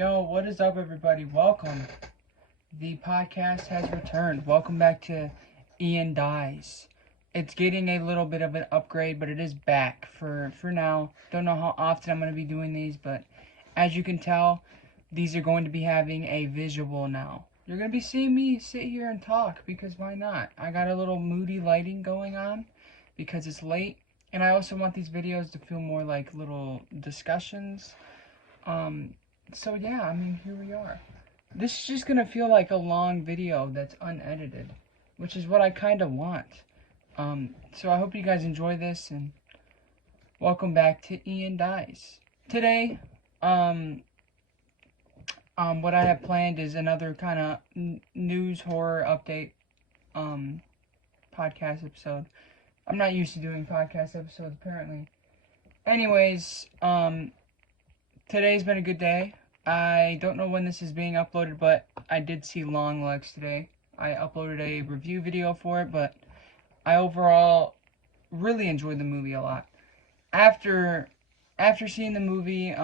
Yo, what is up, everybody? Welcome. The podcast has returned. Welcome back to Ian Dies. It's getting a little bit of an upgrade, but it is back for now. Don't know how often I'm going to be doing these, but as you can tell, these are going to be having a visual now. You're going to be seeing me sit here and talk, because why not? I got a little moody lighting going on because it's late, and I also want these videos to feel more like little discussions. So yeah, I mean, here we are. This is just gonna feel like a long video that's unedited, which is what I kind of want. So I hope you guys enjoy this, and welcome back to Ian Dies. Today, what I have planned is another kind of news horror update, podcast episode. I'm not used to doing podcast episodes, apparently. Anyways, today's been a good day. I don't know when this is being uploaded, but I did see Long Legs today. I uploaded a review video for it, but I overall really enjoyed the movie a lot. After seeing the movie,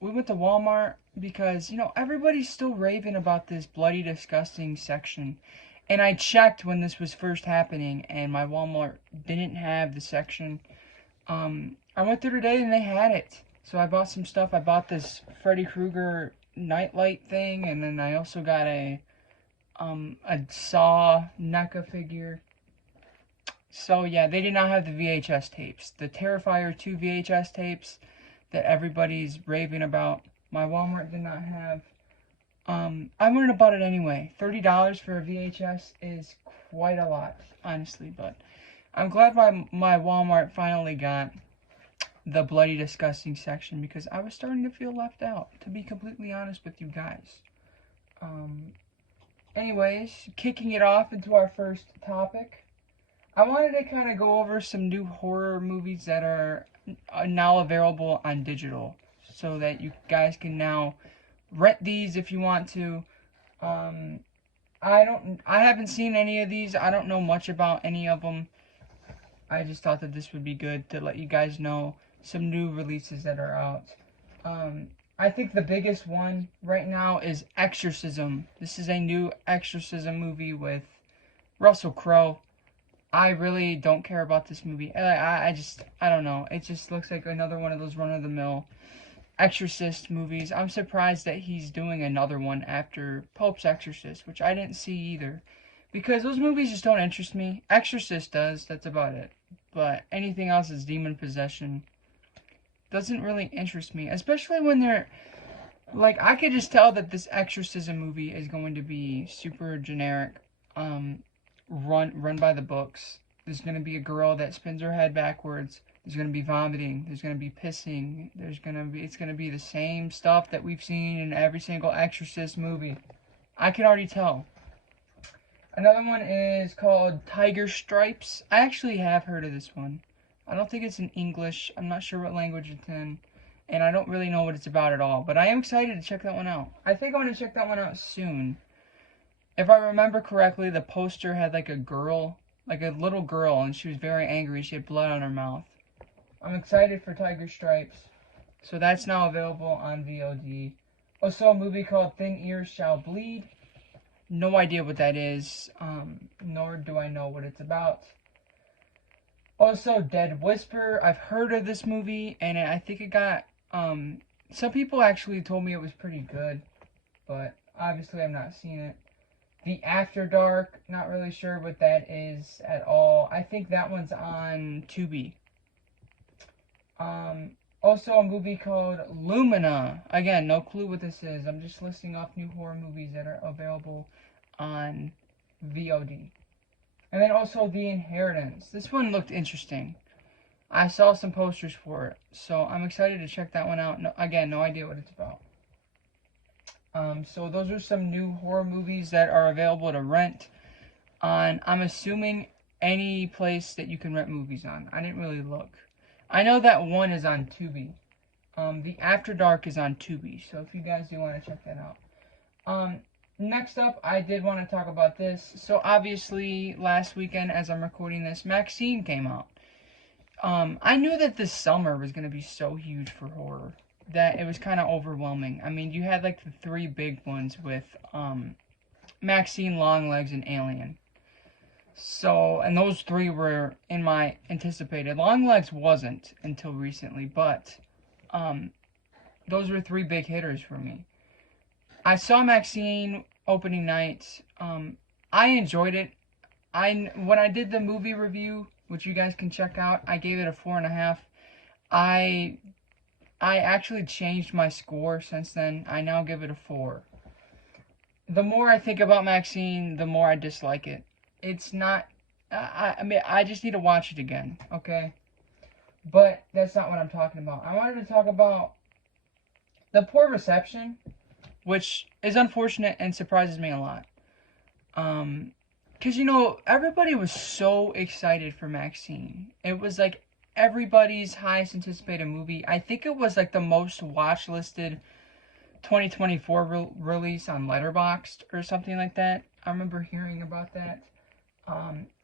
we went to Walmart because, everybody's still raving about this bloody disgusting section. And I checked when this was first happening, and my Walmart didn't have the section. I went there today and they had it. So I bought some stuff. I bought this Freddy Krueger nightlight thing, and then I also got a Saw NECA figure. So yeah, they did not have the VHS tapes. The Terrifier 2 VHS tapes that everybody's raving about, my Walmart did not have. I wouldn't have bought it anyway. $30 for a VHS is quite a lot, honestly, but I'm glad my Walmart finally got the bloody disgusting section, because I was starting to feel left out, to be completely honest with you guys. Anyways, kicking it off into our first topic, I wanted to kind of go over some new horror movies that are now available on digital, so that you guys can now rent these if you want to. I haven't seen any of these. I don't know much about any of them. I just thought that this would be good to let you guys know some new releases that are out. I think the biggest one right now is Exorcism. This is a new Exorcism movie with Russell Crowe. I really don't care about this movie. I don't know. It just looks like another one of those run-of-the-mill Exorcist movies. I'm surprised that he's doing another one after Pope's Exorcist, which I didn't see either, because those movies just don't interest me. Exorcist does, that's about it. But anything else is demon possession doesn't really interest me, especially when they're like, I could just tell that this Exorcism movie is going to be super generic, run by the books. There's going to be a girl that spins her head backwards. There's going to be vomiting. There's going to be pissing. It's going to be the same stuff that we've seen in every single Exorcist movie. I can already tell. Another one is called Tiger Stripes. I actually have heard of this one. I don't think it's in English. I'm not sure what language it's in. And I don't really know what it's about at all. But I am excited to check that one out. I think I'm going to check that one out soon. If I remember correctly, the poster had like a girl, like a little girl, and she was very angry. She had blood on her mouth. I'm excited for Tiger Stripes. So that's now available on VOD. Also, a movie called Thin Ears Shall Bleed. No idea what that is, nor do I know what it's about. Also, Dead Whisper. I've heard of this movie, and I think it got, some people actually told me it was pretty good, but obviously I've not seen it. The After Dark, not really sure what that is at all. I think that one's on Tubi. Also a movie called Lumina. Again, no clue what this is. I'm just listing off new horror movies that are available on VOD. And then also The Inheritance. This one looked interesting. I saw some posters for it, so I'm excited to check that one out. No, again, no idea what it's about. So those are some new horror movies that are available to rent on, I'm assuming, any place that you can rent movies on. I didn't really look. I know that one is on Tubi. The After Dark is on Tubi, so if you guys do want to check that out. Next up, I did want to talk about this. So obviously, last weekend, as I'm recording this, Maxine came out. I knew that this summer was going to be so huge for horror. that it was kind of overwhelming. I mean, you had like the three big ones with Maxine, Longlegs, and Alien. So, and those three were in my anticipated. Longlegs wasn't until recently, but um, those were three big hitters for me. I saw Maxine opening night. I enjoyed it. When I did the movie review, which you guys can check out, I gave it a 4.5. I actually changed my score since then. I now give it a 4. The more I think about Maxine, the more I dislike it. It's not. I mean, I just need to watch it again, okay? But that's not what I'm talking about. I wanted to talk about the poor reception, which is unfortunate and surprises me a lot. Because, everybody was so excited for Maxine. It was like everybody's highest anticipated movie. I think it was like the most watch listed 2024 release on Letterboxd or something like that. I remember hearing about that.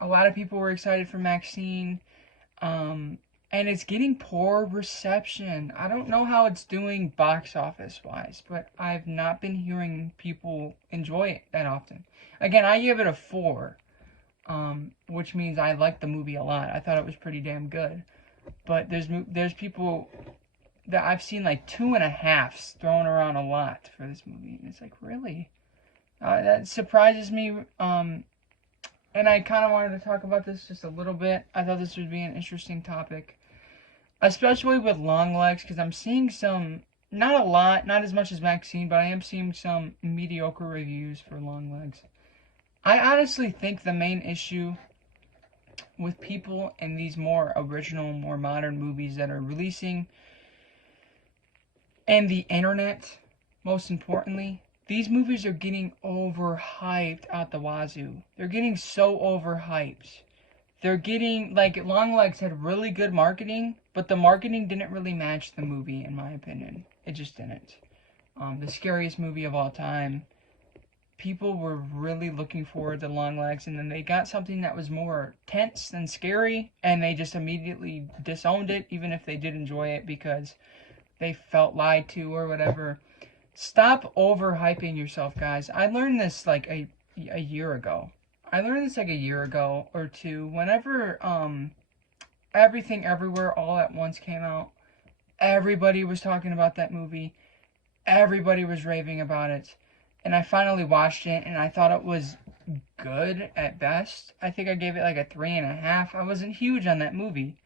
A lot of people were excited for Maxine. And it's getting poor reception. I don't know how it's doing box office wise, but I've not been hearing people enjoy it that often. Again, I give it a 4, which means I liked the movie a lot. I thought it was pretty damn good. But there's people that I've seen like 2.5s thrown around a lot for this movie. And it's like, really? That surprises me. And I kind of wanted to talk about this just a little bit. I thought this would be an interesting topic. Especially with Longlegs, because I'm seeing some, not a lot, not as much as Maxine, but I am seeing some mediocre reviews for Longlegs. I honestly think the main issue with people in these more original, more modern movies that are releasing, and the internet, most importantly, these movies are getting overhyped out the wazoo. They're getting so overhyped. They're getting, like, Longlegs had really good marketing, but the marketing didn't really match the movie, in my opinion. It just didn't. The scariest movie of all time. People were really looking forward to Longlegs, and then they got something that was more tense than scary, and they just immediately disowned it, even if they did enjoy it, because they felt lied to or whatever. Stop overhyping yourself, guys. I learned this like a year ago. I learned this like a year ago or two. Whenever Everything Everywhere All at Once came out, everybody was talking about that movie. Everybody was raving about it. And I finally watched it, and I thought it was good at best. I think I gave it like a 3.5. I wasn't huge on that movie.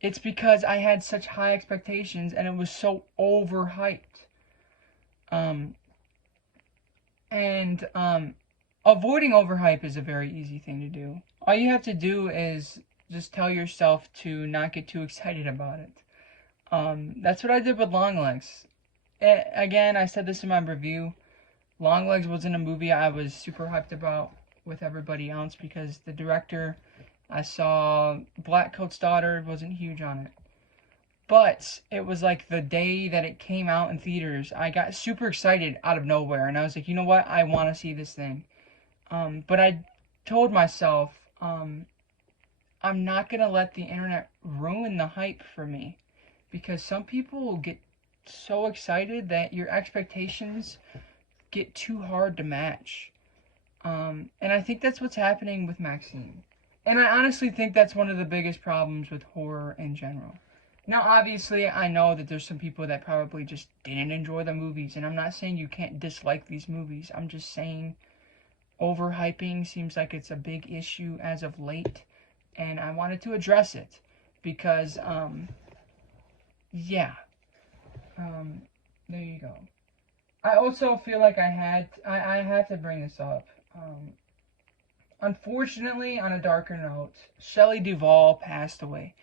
It's because I had such high expectations, and it was so overhyped. Avoiding overhype is a very easy thing to do. All you have to do is just tell yourself to not get too excited about it. That's what I did with Longlegs. Again, I said this in my review. Longlegs wasn't a movie I was super hyped about with everybody else because the director, I saw Blackcoat's Daughter, wasn't huge on it. But it was like the day that it came out in theaters, I got super excited out of nowhere. And I was like, you know what? I want to see this thing. But I told myself, I'm not going to let the internet ruin the hype for me. Because some people will get so excited that your expectations get too hard to match. And I think that's what's happening with Maxine. And I honestly think that's one of the biggest problems with horror in general. Now, obviously, I know that there's some people that probably just didn't enjoy the movies, and I'm not saying you can't dislike these movies. I'm just saying overhyping seems like it's a big issue as of late, and I wanted to address it because, yeah, there you go. I also feel like I had to bring this up. Unfortunately, on a darker note, Shelley Duvall passed away.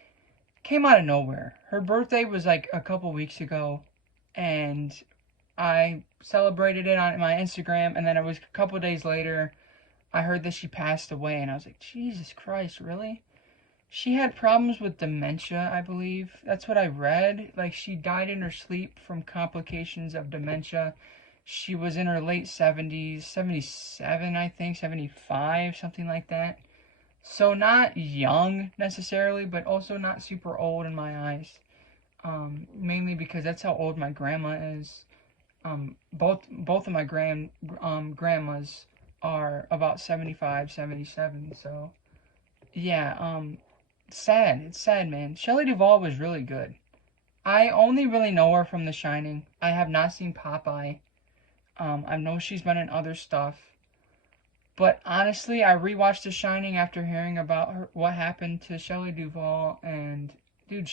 Came out of nowhere. Her birthday was like a couple weeks ago, and I celebrated it on my Instagram, and then it was a couple days later, I heard that she passed away, and I was like, Jesus Christ, really? She had problems with dementia, I believe. That's what I read. Like, she died in her sleep from complications of dementia. She was in her late 70s, 77, I think, 75, something like that. So not young necessarily, but also not super old in my eyes. Mainly because that's how old my grandma is. Both of my grandmas are about 75, 77. So yeah, sad. It's sad, man. Shelley Duvall was really good. I only really know her from The Shining. I have not seen Popeye. I know she's been in other stuff. But honestly, I rewatched The Shining after hearing about what happened to Shelley Duvall, and dude,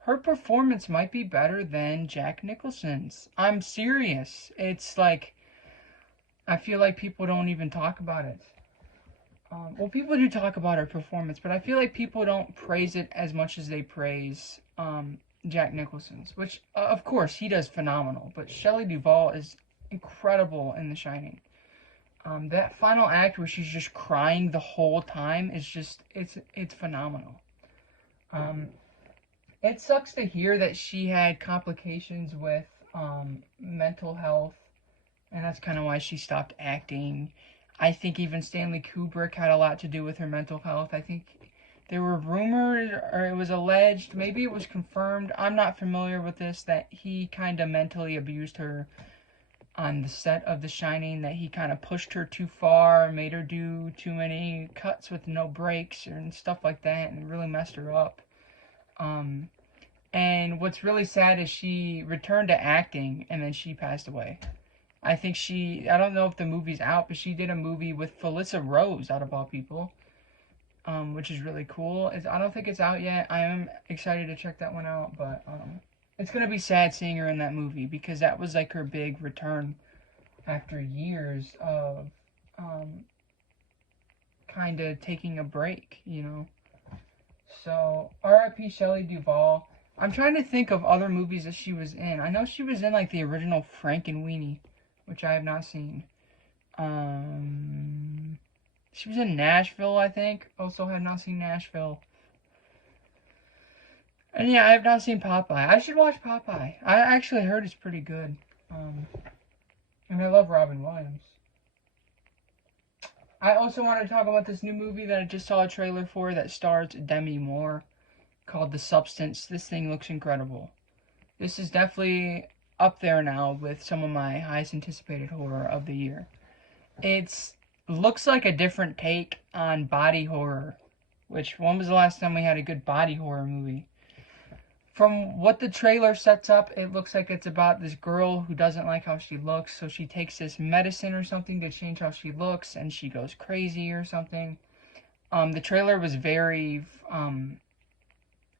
her performance might be better than Jack Nicholson's. I'm serious. It's like I feel like people don't even talk about it. Well, people do talk about her performance, but I feel like people don't praise it as much as they praise Jack Nicholson's, which of course he does phenomenal. But Shelley Duvall is incredible in The Shining. That final act where she's just crying the whole time is just it's phenomenal. Um, it sucks to hear that she had complications with mental health, and that's kind of why she stopped acting. I think even Stanley Kubrick had a lot to do with her mental health. I think there were rumors, or it was alleged, maybe it was confirmed. I'm not familiar with this, that he kind of mentally abused her on the set of The Shining, that he kind of pushed her too far, made her do too many cuts with no breaks and stuff like that, and really messed her up. Um, and what's really sad is she returned to acting and then she passed away. I don't know if the movie's out, but she did a movie with Felissa Rose, out of all people, which is really cool. I don't think it's out yet. I am excited to check that one out, but it's gonna be sad seeing her in that movie because that was like her big return after years of kind of taking a break, you know. So R.I.P. Shelley Duvall. I'm trying to think of other movies that she was in. I know she was in like the original Frankenweenie, which I have not seen. She was in Nashville, I think. Also have not seen Nashville. And yeah, I have not seen Popeye. I should watch Popeye. I actually heard it's pretty good. And I love Robin Williams. I also want to talk about this new movie that I just saw a trailer for that stars Demi Moore, called The Substance. This thing looks incredible. This is definitely up there now with some of my highest anticipated horror of the year. It looks like a different take on body horror, which when was the last time we had a good body horror movie? From what the trailer sets up, it looks like it's about this girl who doesn't like how she looks, so she takes this medicine or something to change how she looks, and she goes crazy or something. The trailer was very,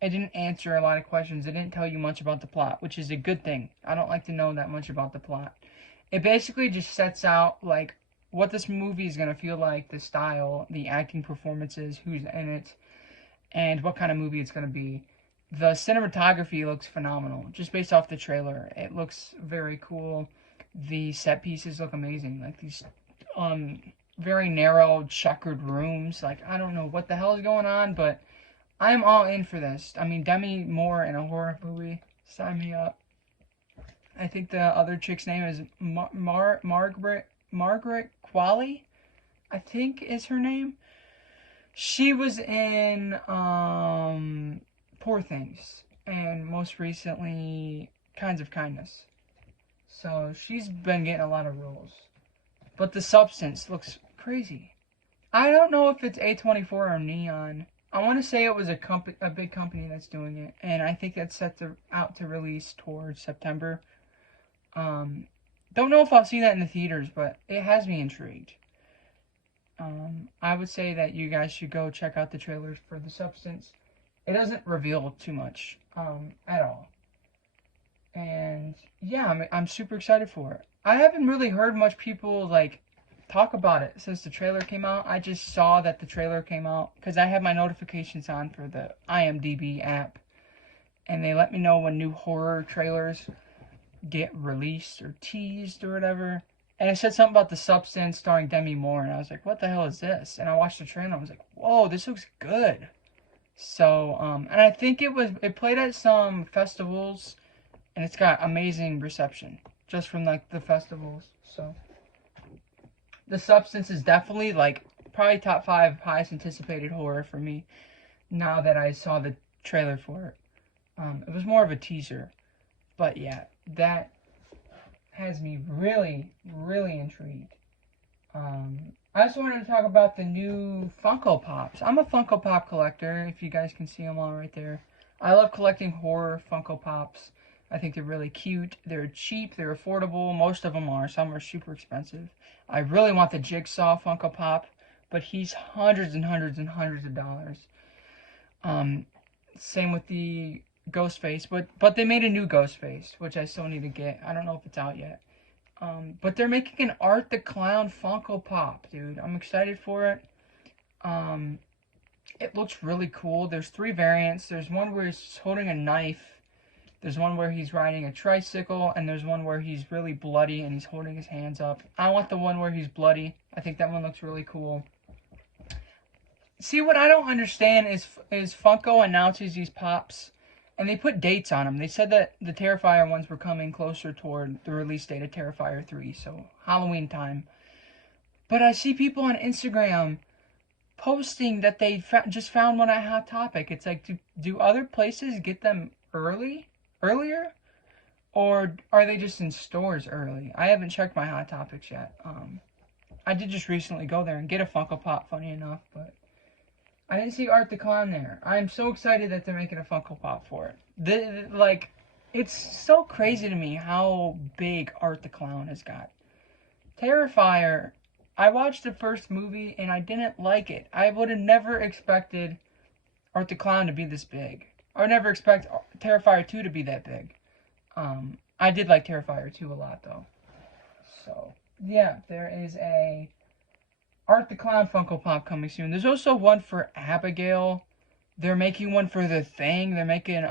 it didn't answer a lot of questions. It didn't tell you much about the plot, which is a good thing. I don't like to know that much about the plot. It basically just sets out, like, what this movie is going to feel like, the style, the acting performances, who's in it, and what kind of movie it's going to be. The cinematography looks phenomenal, just based off the trailer. It looks very cool. The set pieces look amazing, like these very narrow, checkered rooms. Like, I don't know what the hell is going on, but I'm all in for this. I mean, Demi Moore in a horror movie, sign me up. I think the other chick's name is Margaret Qualley, I think is her name. She was in Poor Things, and most recently Kinds of Kindness. So she's been getting a lot of roles. But The Substance looks crazy. I don't know if it's A24 or Neon. I want to say it was a big company that's doing it, and I think that's out to release towards September. Don't know if I'll see that in the theaters, but it has me intrigued. I would say that you guys should go check out the trailers for The Substance. It doesn't reveal too much at all. And yeah, I'm super excited for it. I haven't really heard much people like talk about it since the trailer came out. I just saw that the trailer came out because I have my notifications on for the IMDb app, and they let me know when new horror trailers get released or teased or whatever. And it said something about The Substance starring Demi Moore, and I was like, what the hell is this? And I watched the trailer and I was like, whoa, this looks good. So, and I think it played at some festivals, and it's got amazing reception just from like the festivals. So, The Substance is definitely like probably top 5 highest anticipated horror for me now that I saw the trailer for it. It was more of a teaser. But yeah, that has me really, really intrigued. I also wanted to talk about the new Funko Pops. I'm a Funko Pop collector, if you guys can see them all right there. I love collecting horror Funko Pops. I think they're really cute. They're cheap. They're affordable. Most of them are. Some are super expensive. I really want the Jigsaw Funko Pop, but he's hundreds and hundreds and hundreds of dollars. Same with the Ghostface, but they made a new Ghostface, which I still need to get. I don't know if it's out yet. But they're making an Art the Clown Funko Pop, dude. I'm excited for it. It looks really cool. There's 3 variants. There's one where he's holding a knife. There's one where he's riding a tricycle. And there's one where he's really bloody and he's holding his hands up. I want the one where he's bloody. I think that one looks really cool. See, what I don't understand is Funko announces these pops, and they put dates on them. They said that the Terrifier ones were coming closer toward the release date of Terrifier 3, so Halloween time. But I see people on Instagram posting that they just found one at Hot Topic. It's like, do other places get them earlier? Or are they just in stores early? I haven't checked my Hot Topics yet. I did just recently go there and get a Funko Pop, funny enough, but I didn't see Art the Clown there. I'm so excited that they're making a Funko Pop for it. Like, it's so crazy to me how big Art the Clown has got. Terrifier, I watched the first movie and I didn't like it. I would have never expected Art the Clown to be this big. I would never expect Terrifier 2 to be that big. I did like Terrifier 2 a lot, though. So, yeah, there is a Art the Clown Funko Pop coming soon. There's also one for Abigail. They're making one for The Thing. They're making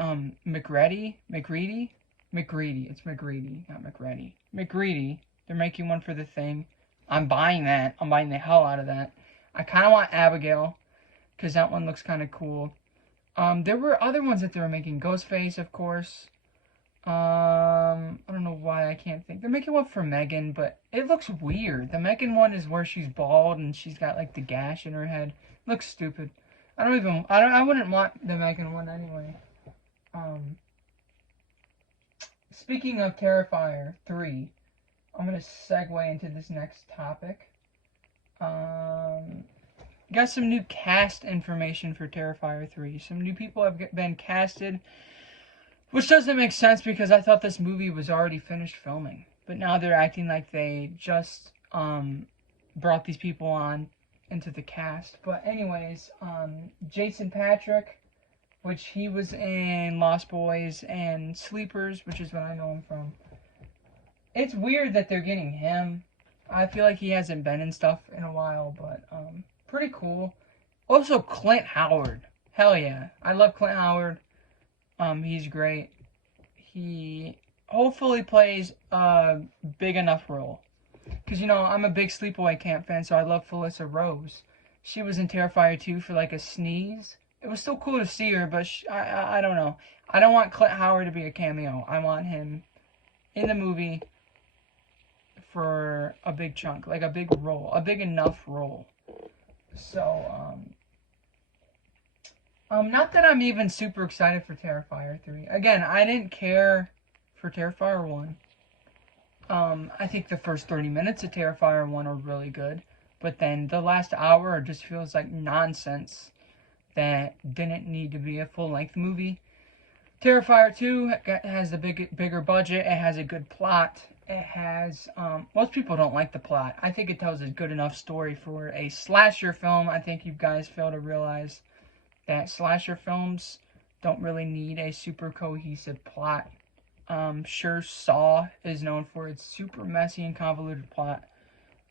McGreedy. It's McGreedy, not McReady. McGreedy. They're making one for The Thing. I'm buying that. I'm buying the hell out of that. I kind of want Abigail, because that one looks kind of cool. There were other ones that they were making. Ghostface, of course. I don't know why I can't think. They're making one for Megan, but it looks weird. The Megan one is where she's bald and she's got like the gash in her head. Looks stupid. I wouldn't want the Megan one anyway. Speaking of Terrifier 3, I'm gonna segue into this next topic. Got some new cast information for Terrifier 3. Some new people have been casted. Which doesn't make sense because I thought this movie was already finished filming. But now they're acting like they just brought these people on into the cast. But anyways, Jason Patrick, which he was in Lost Boys and Sleepers, which is what I know him from. It's weird that they're getting him. I feel like he hasn't been in stuff in a while, but pretty cool. Also, Clint Howard. Hell yeah. I love Clint Howard. He's great. He hopefully plays a big enough role. Because, you know, I'm a big Sleepaway Camp fan, so I love Felissa Rose. She was in Terrifier 2 for, like, a sneeze. It was still cool to see her, but I don't know. I don't want Clint Howard to be a cameo. I want him in the movie for a big chunk. Like, a big role. A big enough role. So, not that I'm even super excited for Terrifier 3. Again, I didn't care for Terrifier 1. I think the first 30 minutes of Terrifier 1 are really good. But then the last hour just feels like nonsense that didn't need to be a full-length movie. Terrifier 2 has the bigger budget. It has a good plot. It has, most people don't like the plot. I think it tells a good enough story for a slasher film. I think you guys fail to realize that slasher films don't really need a super cohesive plot. Sure, Saw is known for its super messy and convoluted plot.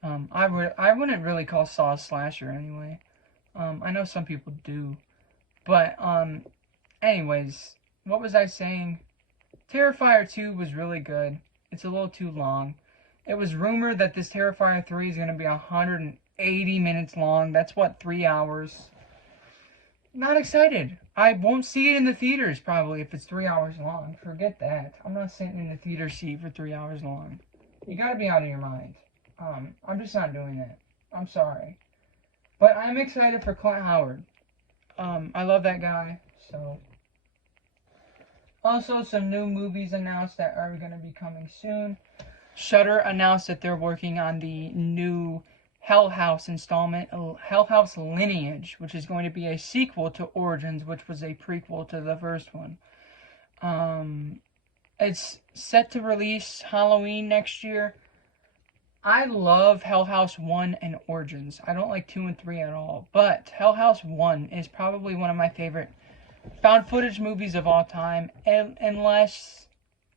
I wouldn't really call Saw a slasher anyway. I know some people do. But, anyways, what was I saying? Terrifier 2 was really good. It's a little too long. It was rumored that this Terrifier 3 is going to be 180 minutes long. That's what, 3 hours? Not excited. I won't see it in the theaters probably if it's 3 hours long. Forget that. I'm not sitting in the theater seat for 3 hours long. You gotta be out of your mind. I'm just not doing that. I'm sorry. But I'm excited for Clint Howard. I love that guy, so. Also, some new movies announced that are going to be coming soon. Shudder announced that they're working on the new Hell House installment, Hell House Lineage, which is going to be a sequel to Origins, which was a prequel to the first one. It's set to release Halloween next year. I love Hell House 1 and Origins. I don't like 2 and 3 at all, but Hell House 1 is probably one of my favorite found footage movies of all time, unless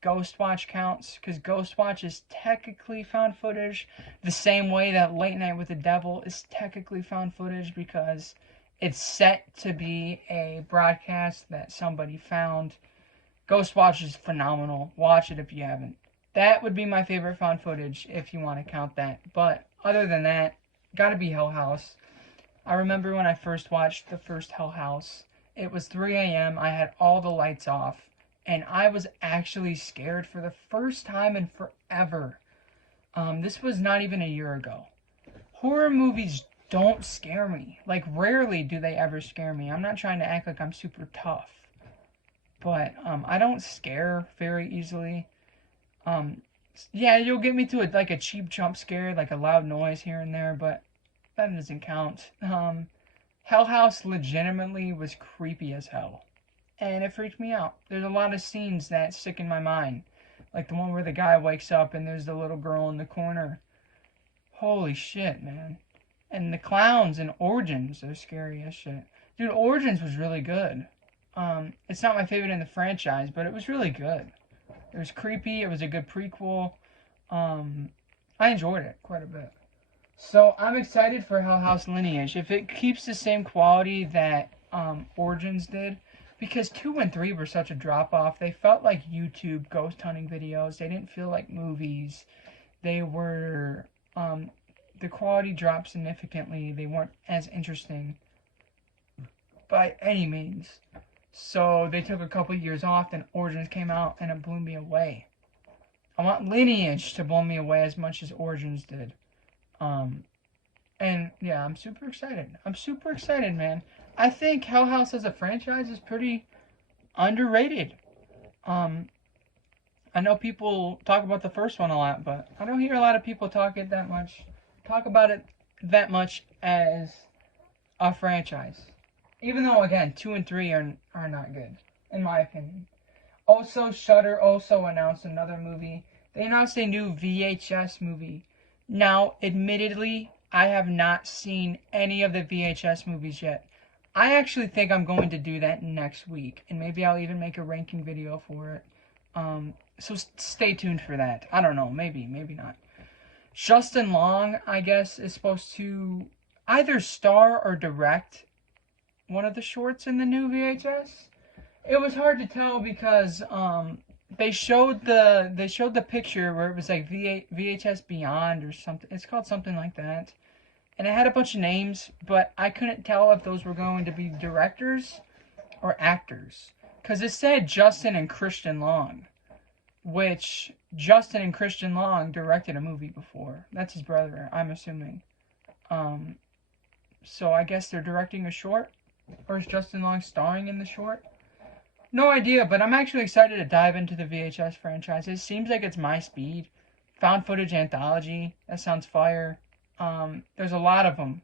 Ghostwatch counts, because Ghostwatch is technically found footage, the same way that Late Night with the Devil is technically found footage, because it's set to be a broadcast that somebody found. Ghostwatch is phenomenal. Watch it if you haven't. That would be my favorite found footage if you want to count that. But other than that, gotta be Hell House. I remember when I first watched the first Hell House, it was 3 a.m. I had all the lights off, and I was actually scared for the first time in forever. This was not even a year ago. Horror movies don't scare me. Like, rarely do they ever scare me. I'm not trying to act like I'm super tough, but I don't scare very easily. Yeah, you'll get me to a cheap jump scare, like a loud noise here and there, but that doesn't count. Hell House legitimately was creepy as hell, and it freaked me out. There's a lot of scenes that stick in my mind, like the one where the guy wakes up and there's the little girl in the corner. Holy shit, man. And the clowns in Origins are scary as shit. Dude, Origins was really good. It's not my favorite in the franchise, but it was really good. It was creepy. It was a good prequel. I enjoyed it quite a bit. So I'm excited for Hell House Lineage. If it keeps the same quality that Origins did, because 2 and 3 were such a drop-off. They felt like YouTube ghost hunting videos. They didn't feel like movies. They were, the quality dropped significantly. They weren't as interesting by any means. So they took a couple years off, then Origins came out, and it blew me away. I want Lineage to blow me away as much as Origins did. And yeah, I'm super excited. I'm super excited, man. I think Hell House as a franchise is pretty underrated. I know people talk about the first one a lot, but I don't hear a lot of people talk about it that much as a franchise. Even though, again, 2 and 3 are not good, in my opinion. Also, Shudder also announced another movie. They announced a new VHS movie. Now, admittedly, I have not seen any of the VHS movies yet. I actually think I'm going to do that next week, and maybe I'll even make a ranking video for it. So stay tuned for that. I don't know, maybe not. Justin Long, I guess, is supposed to either star or direct one of the shorts in the new VHS. It was hard to tell because they showed the picture where it was like VHS Beyond or something. It's called something like that. And it had a bunch of names, but I couldn't tell if those were going to be directors or actors. Because it said Justin and Christian Long, which Justin and Christian Long directed a movie before. That's his brother, I'm assuming. So I guess they're directing a short? Or is Justin Long starring in the short? No idea, but I'm actually excited to dive into the VHS franchise. It seems like it's my speed. Found footage anthology. That sounds fire. There's a lot of them.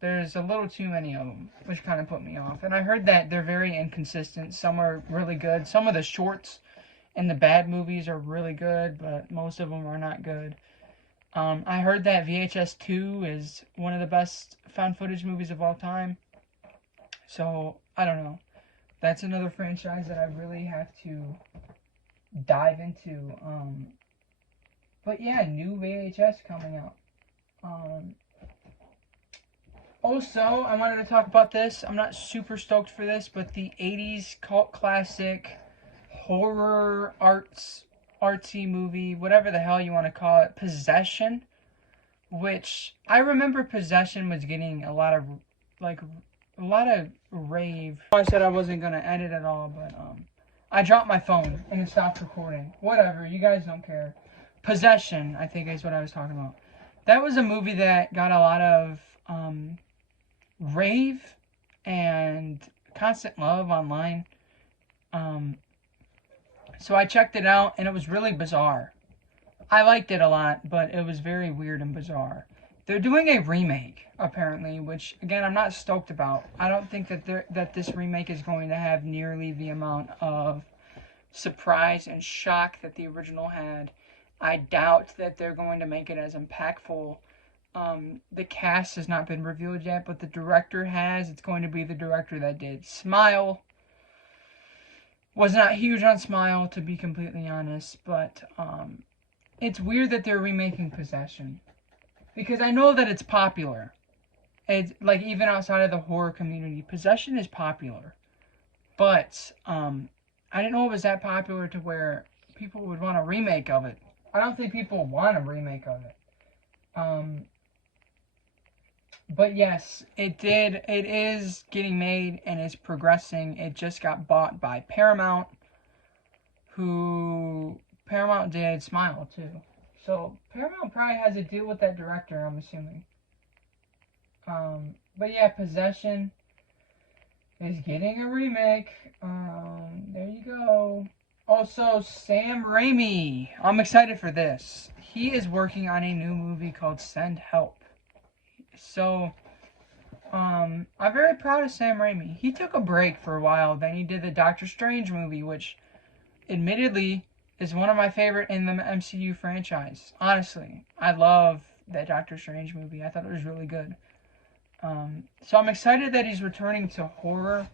There's a little too many of them, which kind of put me off. And I heard that they're very inconsistent. Some are really good. Some of the shorts and the bad movies are really good, but most of them are not good. I heard that VHS 2 is one of the best found footage movies of all time. So, I don't know. That's another franchise that I really have to dive into. But yeah, new VHS coming out. Also, I wanted to talk about this. I'm not super stoked for this, but the 80s cult classic horror artsy movie, whatever the hell you want to call it, Possession, which I remember Possession was getting a lot of rave. I said I wasn't going to edit at all, but I dropped my phone and it stopped recording. Whatever, you guys don't care. Possession, I think is what I was talking about. That was a movie that got a lot of rave and constant love online. So I checked it out, and it was really bizarre. I liked it a lot, but it was very weird and bizarre. They're doing a remake, apparently, which, again, I'm not stoked about. I don't think that this remake is going to have nearly the amount of surprise and shock that the original had. I doubt that they're going to make it as impactful. The cast has not been revealed yet, but the director has. It's going to be the director that did Smile. Was not huge on Smile, to be completely honest, but it's weird that they're remaking Possession. Because I know that it's popular. It's like, even outside of the horror community, Possession is popular. But I didn't know it was that popular to where people would want a remake of it. I don't think people want a remake of it. But yes, it did. It is getting made and is progressing. It just got bought by Paramount, who Paramount did Smile too. So Paramount probably has a deal with that director, I'm assuming. But yeah, Possession is getting a remake. There you go. Also, Sam Raimi. I'm excited for this. He is working on a new movie called Send Help. So, I'm very proud of Sam Raimi. He took a break for a while. Then he did the Doctor Strange movie, which, admittedly, is one of my favorite in the MCU franchise. Honestly, I love that Doctor Strange movie. I thought it was really good. So I'm excited that he's returning to horror,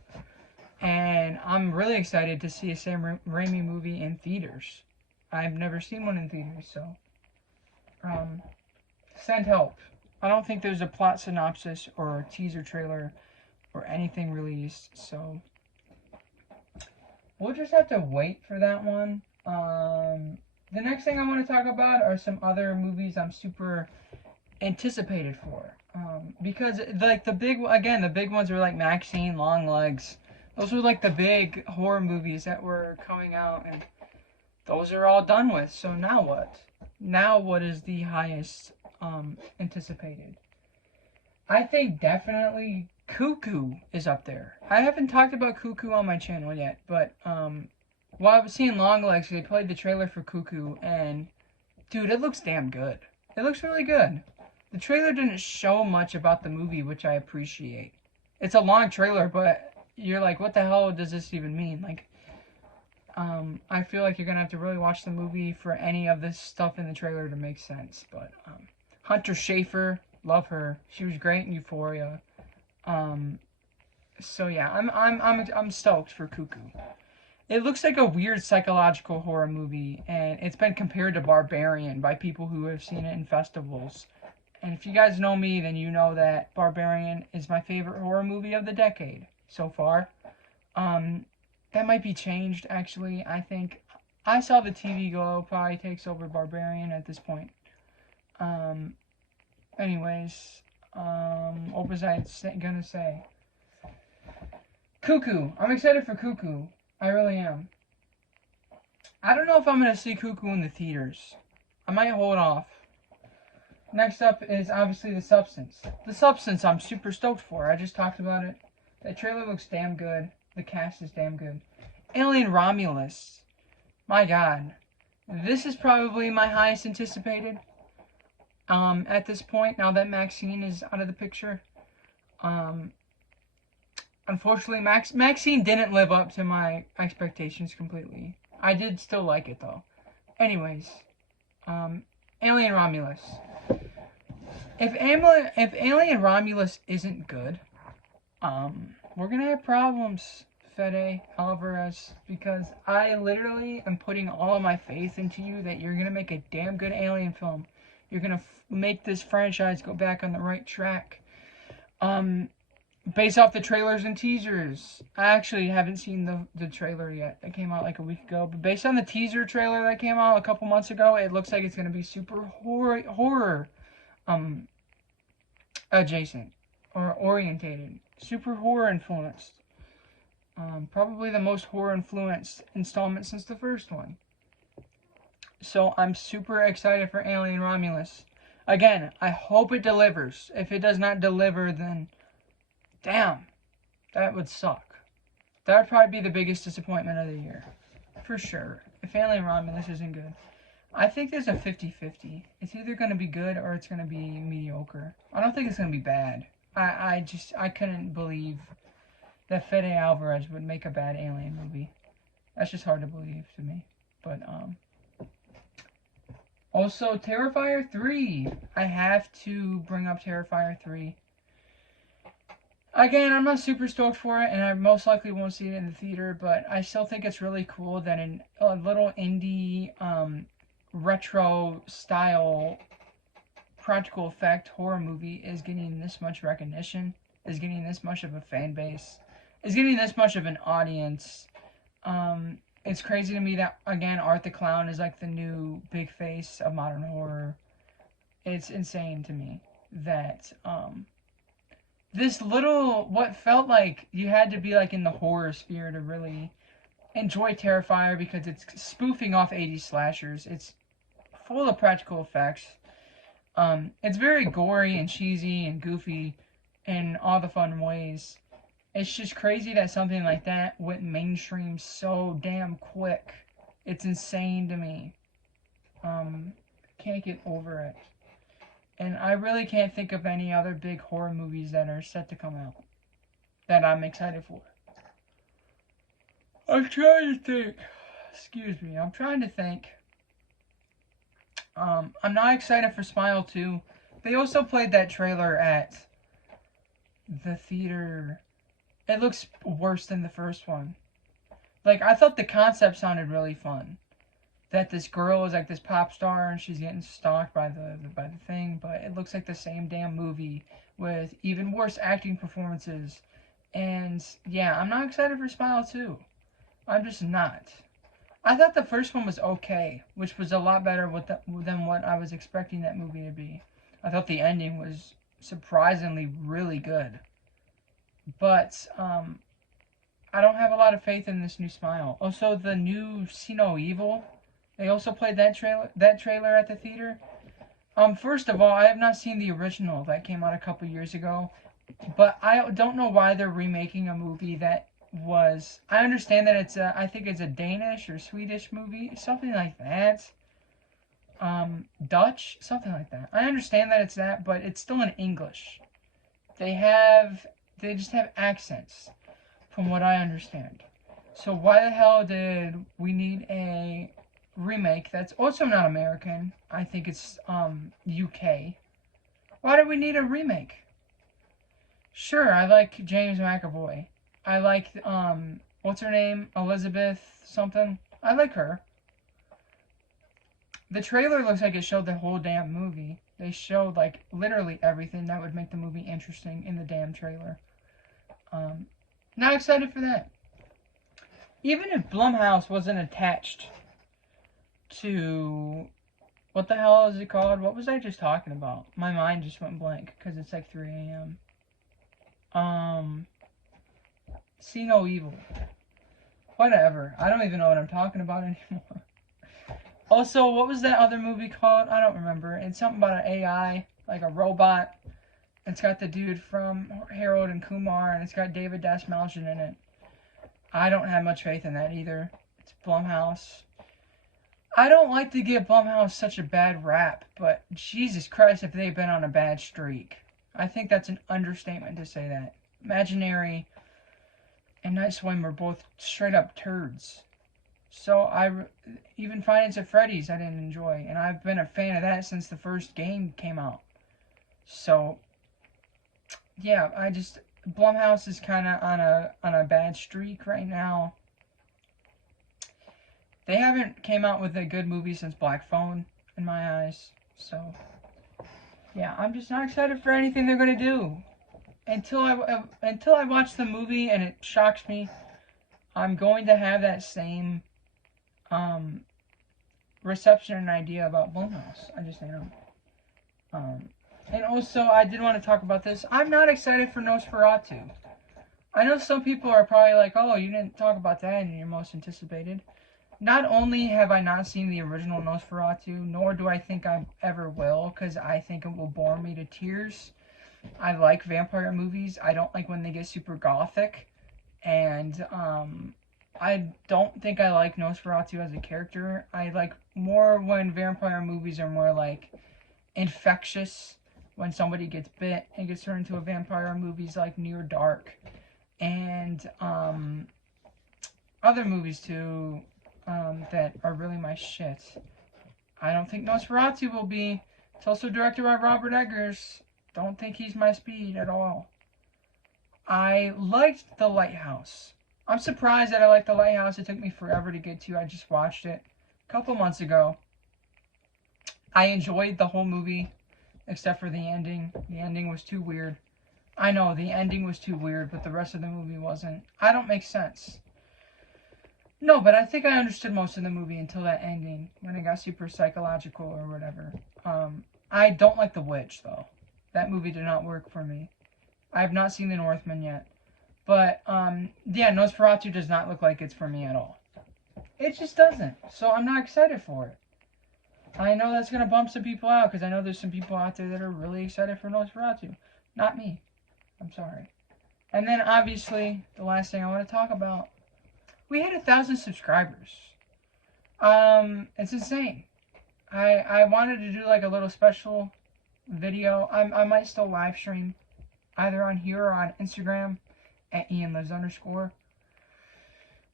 and I'm really excited to see a Sam Raimi movie in theaters. I've never seen one in theaters, so Send Help. I don't think there's a plot synopsis or a teaser trailer or anything released, so we'll just have to wait for that one. The next thing I want to talk about are some other movies I'm super anticipated for. Because like the big ones were like Maxine, Long Legs. Those were like the big horror movies that were coming out, and those are all done with. So now what? Now what is the highest anticipated? I think definitely Cuckoo is up there. I haven't talked about Cuckoo on my channel yet, but while I was seeing Long Legs, they played the trailer for Cuckoo, and dude, it looks damn good. It looks really good. The trailer didn't show much about the movie, which I appreciate. It's a long trailer, but you're like, what the hell does this even mean? Like, I feel like you're gonna have to really watch the movie for any of this stuff in the trailer to make sense. But Hunter Schafer, love her. She was great in Euphoria. So yeah, I'm stoked for Cuckoo. It looks like a weird psychological horror movie, and it's been compared to Barbarian by people who have seen it in festivals. And if you guys know me, then you know that Barbarian is my favorite horror movie of the decade so far. That might be changed, actually. I think I Saw the TV Glow probably takes over Barbarian at this point. Anyways, what was I gonna say? Cuckoo. I'm excited for Cuckoo. I really am. I don't know if I'm gonna see Cuckoo in the theaters. I might hold off. Next up is obviously The Substance. The Substance I'm super stoked for. I just talked about it. The trailer looks damn good. The cast is damn good. Alien Romulus. My god. This is probably my highest anticipated. At this point, now that Maxine is out of the picture. Unfortunately, Maxine didn't live up to my expectations completely. I did still like it, though. Anyways. Alien Romulus. If Alien Romulus isn't good, we're gonna have problems, Fede Alvarez, because I literally am putting all of my faith into you that you're gonna make a damn good Alien film. You're gonna make this franchise go back on the right track. Based off the trailers and teasers. I actually haven't seen the trailer yet. It came out like a week ago. But based on the teaser trailer that came out a couple months ago, it looks like it's going to be super horror adjacent or orientated. Super horror influenced. Probably the most horror influenced installment since the first one. So I'm super excited for Alien Romulus. Again, I hope it delivers. If it does not deliver, then damn, that would suck. That would probably be the biggest disappointment of the year. For sure. Family Romulus isn't good. I think there's a 50-50. It's either going to be good or it's going to be mediocre. I don't think it's going to be bad. I couldn't believe that Fede Alvarez would make a bad Alien movie. That's just hard to believe to me. But, also, Terrifier 3. I have to bring up Terrifier 3. Again, I'm not super stoked for it, and I most likely won't see it in the theater, but I still think it's really cool that a little indie, retro style practical effect horror movie is getting this much recognition, is getting this much of a fan base, is getting this much of an audience. It's crazy to me that, again, Art the Clown is like the new big face of modern horror. It's insane to me that, this little, what felt like you had to be like in the horror sphere to really enjoy Terrifier, because it's spoofing off 80s slashers. It's full of practical effects. It's very gory and cheesy and goofy in all the fun ways. It's just crazy that something like that went mainstream so damn quick. It's insane to me. Can't get over it. And I really can't think of any other big horror movies that are set to come out that I'm excited for. I'm trying to think. Excuse me. I'm trying to think. I'm not excited for Smile 2. They also played that trailer at the theater. It looks worse than the first one. Like, I thought the concept sounded really fun. That this girl is like this pop star and she's getting stalked by the thing, but it looks like the same damn movie with even worse acting performances. And yeah, I'm not excited for Smile 2. I'm just not. I thought the first one was okay, which was a lot better than what I was expecting that movie to be. I thought the ending was surprisingly really good. But I don't have a lot of faith in this new Smile. Also, the new See No Evil, they also played that trailer at the theater. First of all, I have not seen the original that came out a couple years ago, but I don't know why they're remaking a movie that was. I understand that I think it's a Danish or Swedish movie, something like that. Dutch, something like that. I understand that it's that, but it's still in English. They just have accents, from what I understand. So why the hell did we need a remake that's also not American? I think it's UK. Why do we need a remake? Sure, I like James McAvoy. I like what's her name? Elizabeth something. I like her. The trailer looks like it showed the whole damn movie. They showed like literally everything that would make the movie interesting in the damn trailer. Not excited for that. Even if Blumhouse wasn't attached to, what the hell is it called? What was I just talking about? My mind just went blank because it's like 3 a.m. See No Evil. Whatever. I don't even know what I'm talking about anymore. Also, what was that other movie called? I don't remember. It's something about an AI, like a robot. It's got the dude from Harold and Kumar, and it's got David Dastmalchian in it. I don't have much faith in that either. It's Blumhouse. I don't like to give Blumhouse such a bad rap, but Jesus Christ, if they've been on a bad streak. I think that's an understatement to say that. Imaginary and Night Swim are both straight up turds. So even Five Nights at Freddy's I didn't enjoy, and I've been a fan of that since the first game came out. So yeah, Blumhouse is kind of on a bad streak right now. They haven't came out with a good movie since Black Phone, in my eyes. So yeah, I'm just not excited for anything they're gonna do. Until I watch the movie and it shocks me, I'm going to have that same reception and idea about Blumhouse. I just am. And also, I did want to talk about this. I'm not excited for Nosferatu. I know some people are probably like, oh, you didn't talk about that in your most anticipated. Not only have I not seen the original Nosferatu, nor do I think I ever will, because I think it will bore me to tears. I like vampire movies. I don't like when they get super gothic. And I don't think I like Nosferatu as a character. I like more when vampire movies are more like infectious. When somebody gets bit and gets turned into a vampire, movies like Near Dark and other movies too that are really my shit. I don't think Nosferatu will be. It's also directed by Robert Eggers. Don't think he's my speed at all. I liked The Lighthouse. I'm surprised that I liked The Lighthouse. It took me forever to get to. I just watched it a couple months ago. I enjoyed the whole movie, except for the ending. The ending was too weird. I know, the ending was too weird, but the rest of the movie wasn't. I don't make sense. No, but I think I understood most of the movie until that ending, when it got super psychological or whatever. I don't like The Witch, though. That movie did not work for me. I have not seen The Northman yet. But, yeah, Nosferatu does not look like it's for me at all. It just doesn't. So I'm not excited for it. I know that's going to bump some people out, because I know there's some people out there that are really excited for Nosferatu. Not me. I'm sorry. And then, obviously, the last thing I want to talk about. We had 1,000 subscribers. It's insane. I wanted to do like a little special video. I might still live stream either on here or on Instagram at @IanLives_.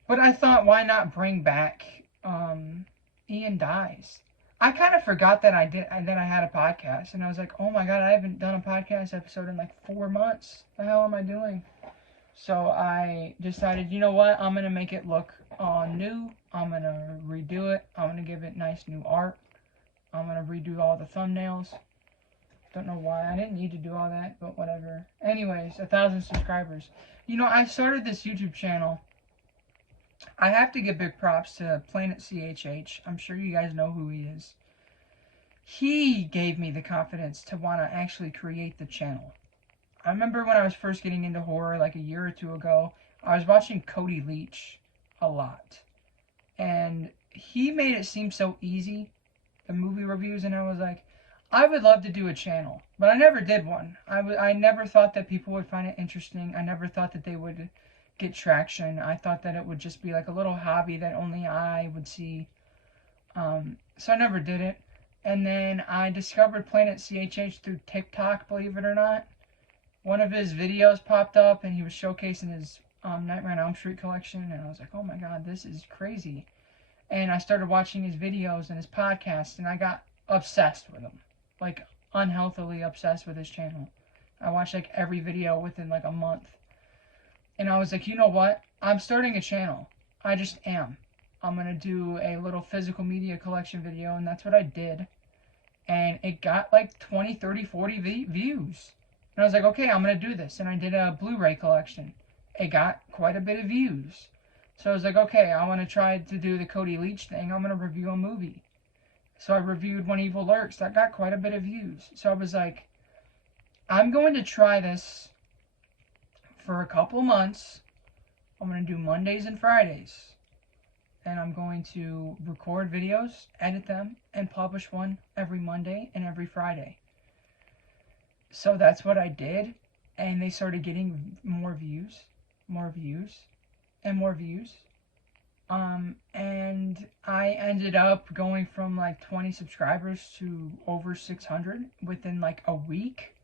But I thought, why not bring back Ian Dies? I kind of forgot that I had a podcast, and I was like, oh my god, I haven't done a podcast episode in like 4 months. The hell am I doing? So I decided, you know what, I'm going to make it look new. I'm going to redo it. I'm going to give it nice new art. I'm going to redo all the thumbnails. Don't know why. I didn't need to do all that, but whatever. Anyways, 1,000 subscribers. You know, I started this YouTube channel. I have to give big props to Planet CHH. I'm sure you guys know who he is. He gave me the confidence to want to actually create the channel. I remember when I was first getting into horror, like a year or two ago, I was watching Cody Leach a lot. And he made it seem so easy, the movie reviews, and I was like, I would love to do a channel. But I never did one. I never thought that people would find it interesting. I never thought that they would get traction. I thought that it would just be like a little hobby that only I would see. So I never did it. And then I discovered Planet CHH through TikTok, believe it or not. One of his videos popped up, and he was showcasing his Nightmare on Elm Street collection, and I was like, oh my god, this is crazy. And I started watching his videos and his podcasts, and I got obsessed with him. Like, unhealthily obsessed with his channel. I watched, like, every video within, like, a month. And I was like, you know what? I'm starting a channel. I just am. I'm going to do a little physical media collection video, and that's what I did. And it got, like, 20, 30, 40 views. And I was like, okay, I'm going to do this. And I did a Blu-ray collection. It got quite a bit of views. So I was like, okay, I want to try to do the Cody Leach thing. I'm going to review a movie. So I reviewed When Evil Lurks. That got quite a bit of views. So I was like, I'm going to try this for a couple months. I'm going to do Mondays and Fridays. And I'm going to record videos, edit them, and publish one every Monday and every Friday. So that's what I did, and they started getting more views, and more views. And I ended up going from like 20 subscribers to over 600 within like a week.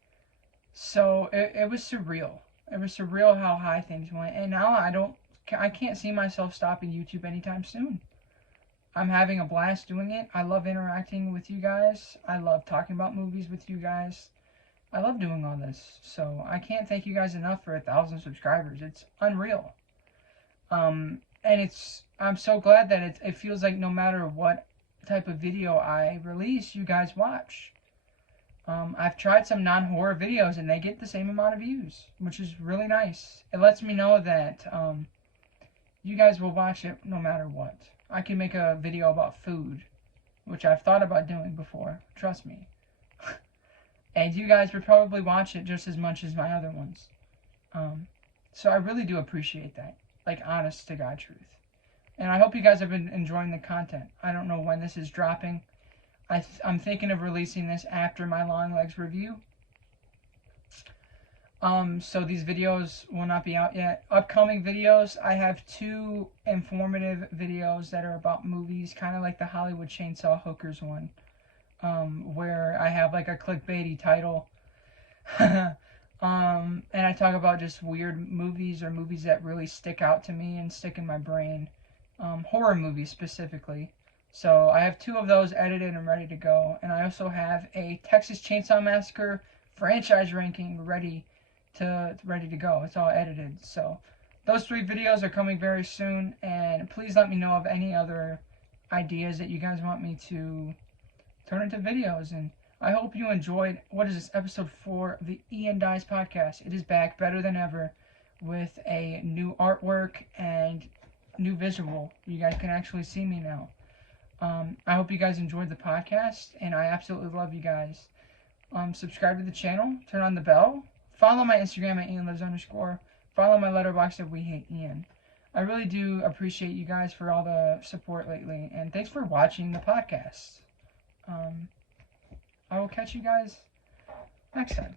So it was surreal. It was surreal how high things went. And now I can't see myself stopping YouTube anytime soon. I'm having a blast doing it. I love interacting with you guys. I love talking about movies with you guys. I love doing all this. So I can't thank you guys enough for 1,000 subscribers. It's unreal. And I'm so glad that it feels like no matter what type of video I release, you guys watch. I've tried some non-horror videos and they get the same amount of views, which is really nice. It lets me know that you guys will watch it no matter what. I can make a video about food, which I've thought about doing before. Trust me. And you guys would probably watch it just as much as my other ones. So I really do appreciate that. Like, honest to God truth. And I hope you guys have been enjoying the content. I don't know when this is dropping. I'm thinking of releasing this after my Long Legs review. So these videos will not be out yet. Upcoming videos, I have 2 informative videos that are about movies, kind of like the Hollywood Chainsaw Hookers one, where I have like a clickbaity title. And I talk about just weird movies or movies that really stick out to me and stick in my brain. Horror movies specifically. So I have 2 of those edited and ready to go. And I also have a Texas Chainsaw Massacre franchise ranking ready to go. It's all edited. So those 3 videos are coming very soon. And please let me know of any other ideas that you guys want me to turn into videos. And I hope you enjoyed, what is this, episode 4 of the Ian Dies podcast. It is back better than ever with a new artwork and new visual. You guys can actually see me now. I hope you guys enjoyed the podcast, and I absolutely love you guys. Subscribe to the channel, turn on the bell, follow my Instagram at IanLives_, follow my Letterboxd at wehateian. I really do appreciate you guys for all the support lately, and thanks for watching the podcast. I will catch you guys next time.